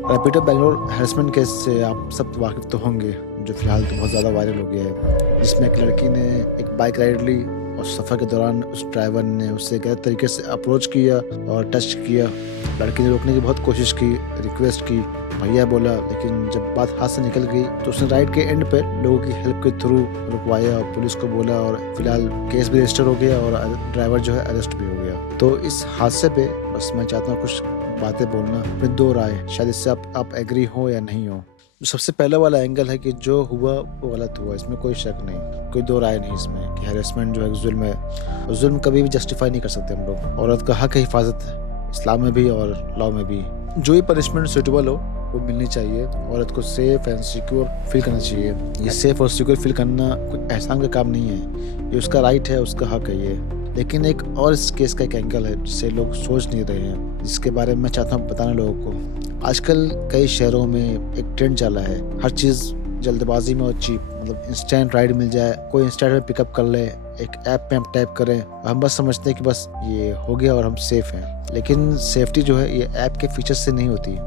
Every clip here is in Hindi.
रैपिडो बेंगलोर हैरेसमेंट केस से आप सब वाकिफ तो होंगे, जो फिलहाल तो बहुत ज़्यादा वायरल हो गया है, जिसमें एक लड़की ने एक बाइक राइड ली और सफ़र के दौरान उस ड्राइवर ने उससे गलत तरीके से अप्रोच किया और टच किया। लड़की ने रोकने की बहुत कोशिश की, रिक्वेस्ट की, भैया बोला, लेकिन जब बात हाथ से निकल गई तो उसने राइड के एंड पे लोगों की हेल्प के थ्रू रुकवाया और पुलिस को बोला और फिलहाल केस भी रजिस्टर हो गया और ड्राइवर जो है अरेस्ट भी हो गया। तो इस हादसे पे बस मैं चाहता हूँ कुछ बातें बोलना, अपनी दो राय, शायद इससे आप एग्री हो या नहीं हो। जो सबसे पहला वाला एंगल है कि जो हुआ वो गलत हुआ, इसमें कोई शक नहीं, कोई दो राय नहीं इसमें कि हैरेसमेंट जो है जुल्म है, और जुल्म कभी भी जस्टिफाई नहीं कर सकते हम लोग। औरत का हक है हिफाजत, इस्लाम में भी और लॉ में भी। जो ही पनिशमेंट सुटेबल हो वो मिलनी चाहिए। औरत को सेफ एंड सिक्योर फील करना चाहिए। ये सेफ और सिक्योर फील करना कोई एहसान का काम नहीं है, ये उसका राइट है, उसका हक है ये। लेकिन एक और इस केस का एक एंगल है जिसे लोग सोच नहीं रहे हैं, जिसके बारे में मैं चाहता हूँ बताना लोगों को। आजकल कई शहरों में एक ट्रेंड चला है, हर चीज़ जल्दबाजी में और चीप, मतलब इंस्टेंट राइड मिल जाए, कोई इंस्टेंट में पिकअप कर ले, एक ऐप में हम टाइप करें, हम बस समझते हैं कि बस ये हो गया और हम सेफ हैं। लेकिन सेफ्टी जो है ये ऐप के फीचर्स से नहीं होती।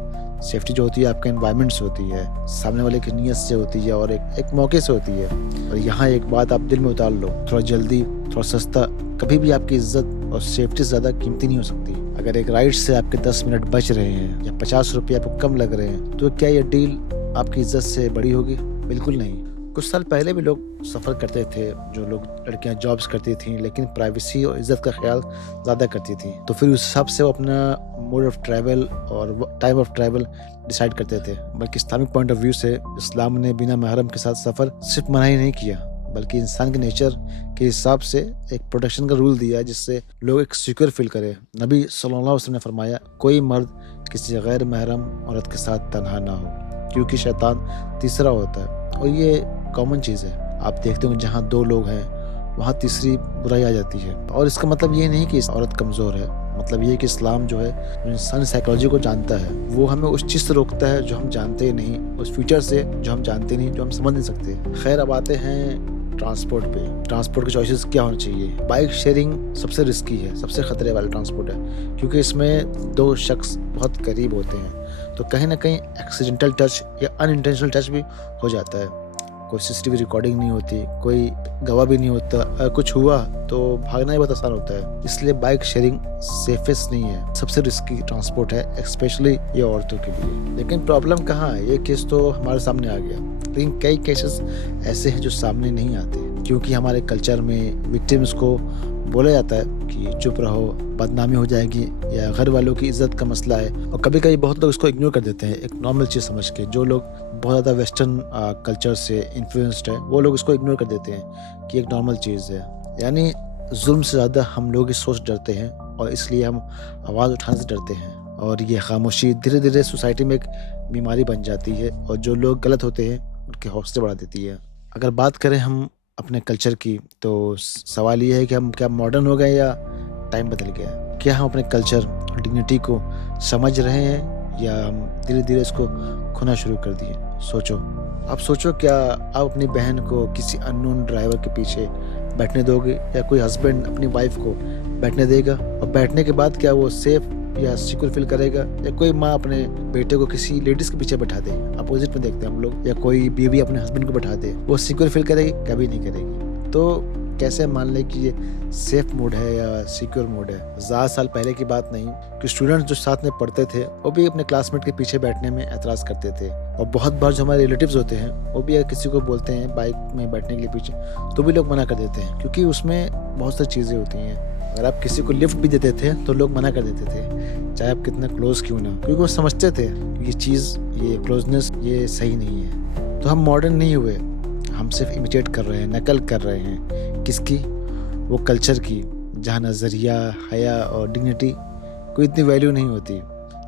सेफ्टी जो होती है आपके एनवायरनमेंट से होती है, सामने वाले की नीयत से होती है और एक मौके से होती है। और यहाँ एक बात आप दिल में उतार लो, थोड़ा जल्दी, थोड़ा सस्ता कभी भी आपकी इज्जत और सेफ्टी से ज़्यादा कीमती नहीं हो सकती। अगर एक राइड से आपके 10 मिनट बच रहे हैं या 50 रुपये आपको कम लग रहे हैं, तो क्या ये डील आपकी इज्जत से बड़ी होगी? बिल्कुल नहीं। कुछ साल पहले भी लोग सफ़र करते थे, जो लोग लड़कियां जॉब्स करती थीं, लेकिन प्राइवेसी और इज्जत का ख्याल ज़्यादा करती थी, तो फिर उस हिसाब से वो अपना मोड ऑफ ट्रैवल और टाइम ऑफ ट्रैवल डिसाइड करते थे। बल्कि इस्लामिक पॉइंट ऑफ व्यू से इस्लाम ने बिना महरम के साथ सफ़र सिर्फ मना ही नहीं किया, बल्कि इंसान के नेचर के हिसाब से एक प्रोटेक्शन का रूल दिया है, जिससे लोग एक सिक्योर फील करें। नबी सल्लल्लाहु अलैहि वसल्लम ने फरमाया, कोई मर्द किसी गैर महरम औरत के साथ तन्हा ना हो, क्योंकि शैतान तीसरा होता है। और ये कॉमन चीज़ है, आप देखते हो जहाँ दो लोग हैं वहाँ तीसरी बुराई आ जाती है। और इसका मतलब ये नहीं कि औरत कमज़ोर है, मतलब ये कि इस्लाम जो है इंसान साइकोलॉजी को जानता है, वो हमें उस चीज़ से रोकता है जो हम जानते ही नहीं, उस फ्यूचर से जो हम जानते नहीं, जो हम समझ नहीं सकते। खैर, अब आते हैं ट्रांसपोर्ट पे। ट्रांसपोर्ट के चॉइसेस क्या होने चाहिए? बाइक शेयरिंग सबसे रिस्की है, सबसे खतरे वाला ट्रांसपोर्ट है, क्योंकि इसमें दो शख्स बहुत करीब होते हैं, तो कहीं ना कहीं एक्सीडेंटल टच या अनइंटेंशनल टच भी हो जाता है। कोई सीसीटीवी रिकॉर्डिंग नहीं होती, कोई गवाह भी नहीं होता, अगर कुछ हुआ तो भागना ही बहुत आसान होता है। इसलिए बाइक शेयरिंग सेफेस्ट नहीं है, सबसे रिस्की ट्रांसपोर्ट है, स्पेशली ये औरतों के लिए। लेकिन प्रॉब्लम कहाँ है? ये केस तो हमारे सामने आ गया, लेकिन कई केसेस ऐसे हैं जो सामने नहीं आते, क्योंकि हमारे कल्चर में विक्टिम्स को बोला जाता है कि चुप रहो, बदनामी हो जाएगी, या घर वालों की इज्जत का मसला है। और कभी कभी बहुत लोग इसको इग्नोर कर देते हैं एक नॉर्मल चीज़ समझ के। जो लोग बहुत ज़्यादा वेस्टर्न कल्चर से इन्फ्लुएंस्ड है, वो लोग इसको इग्नोर कर देते हैं कि एक नॉर्मल चीज़ है। यानी जुल्म से ज़्यादा हम लोग इस सोच डरते हैं, और इसलिए हम आवाज़ उठाने से डरते हैं। और ये खामोशी धीरे धीरे सोसाइटी में एक बीमारी बन जाती है, और जो लोग गलत होते हैं उनके हौसले बढ़ा देती है। अगर बात करें हम अपने कल्चर की, तो सवाल ये है कि हम क्या मॉडर्न हो गए या टाइम बदल गया? क्या हम अपने कल्चर और डिग्निटी को समझ रहे हैं, या हम धीरे धीरे इसको खोना शुरू कर दिए? सोचो, आप सोचो, क्या आप अपनी बहन को किसी अननोन ड्राइवर के पीछे बैठने दोगे, या कोई हस्बैंड अपनी वाइफ को बैठने देगा? और बैठने के बाद क्या वो सेफ या सिक्योर फील करेगा? या कोई माँ अपने बेटे को किसी लेडीज के पीछे बैठा दे, अपोजिट में देखते हैं हम लोग, या कोई बीवी अपने हस्बैंड को बैठा दे, वो सिक्योर फील करेगी? कभी नहीं करेगी। तो कैसे मान लें कि ये सेफ मोड है या सिक्योर मोड है? ज़्यादा साल पहले की बात नहीं कि स्टूडेंट्स जो साथ में पढ़ते थे वो भी अपने क्लासमेट के पीछे बैठने में एतराज़ करते थे। और बहुत बार जो हमारे रिलेटिव्स होते हैं वो भी अगर किसी को बोलते हैं बाइक में बैठने के लिए पीछे, तो भी लोग मना कर देते हैं, क्योंकि उसमें बहुत सारी चीज़ें होती हैं। अगर आप किसी को लिफ्ट भी देते थे तो लोग मना कर देते थे, चाहे आप कितना क्लोज क्यों ना, क्योंकि वो समझते थे कि ये चीज़, ये क्लोजनेस, ये सही नहीं है। तो हम मॉडर्न नहीं हुए, हम सिर्फ इमिटेट कर रहे हैं, नकल कर रहे हैं। किसकी? वो कल्चर की, जहाँ नज़रिया, हया और डिग्निटी कोई इतनी वैल्यू नहीं होती,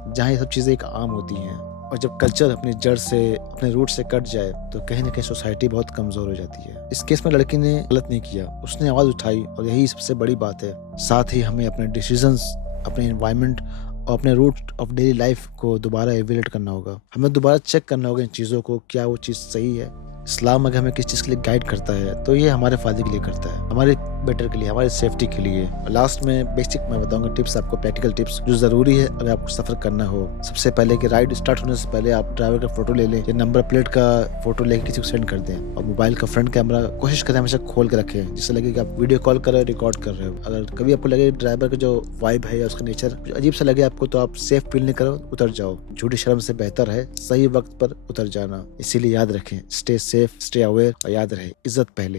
जहाँ ये सब चीज़ें एक आम होती हैं। और जब कल्चर अपनी जड़ से, अपने रूट से कट जाए, तो कहीं ना कहीं सोसाइटी बहुत कमज़ोर हो जाती है। इस केस में लड़की ने गलत नहीं किया, उसने आवाज़ उठाई, और यही सबसे बड़ी बात है। साथ ही हमें अपने डिसीजंस, अपने एनवायरनमेंट और अपने रूट ऑफ डेली लाइफ को दोबारा एवेल्यूएट करना होगा। हमें दोबारा चेक करना होगा इन चीज़ों को, क्या वो चीज़ सही है। इस्लाम अगर हमें किस चीज़ के लिए गाइड करता है, तो ये हमारे फ़ायदे के लिए करता है, हमारे बेटर के लिए, हमारी सेफ्टी के लिए। लास्ट में बेसिक मैं बताऊंगा टिप्स आपको, प्रैक्टिकल टिप्स जो जरूरी है अगर आपको सफर करना हो। सबसे पहले कि राइड स्टार्ट होने से पहले आप ड्राइवर का फोटो ले लें या नंबर प्लेट का फोटो लेके किसी को सेंड कर दें। और मोबाइल का फ्रंट कैमरा कोशिश करें हमेशा खोल के रखें, जिससे लगे कि आप वीडियो कॉल कर रहे हो, रिकॉर्ड कर रहे हो। अगर कभी आपको लगे ड्राइवर का जो वाइब है या उसका नेचर अजीब सा लगे आपको, तो आप सेफ फील नहीं करो, उतर जाओ। झूठी शर्म से बेहतर है सही वक्त पर उतर जाना। इसीलिए याद रखें, स्टे सेफ, स्टे अवेयर और याद रहे इज्जत पहले।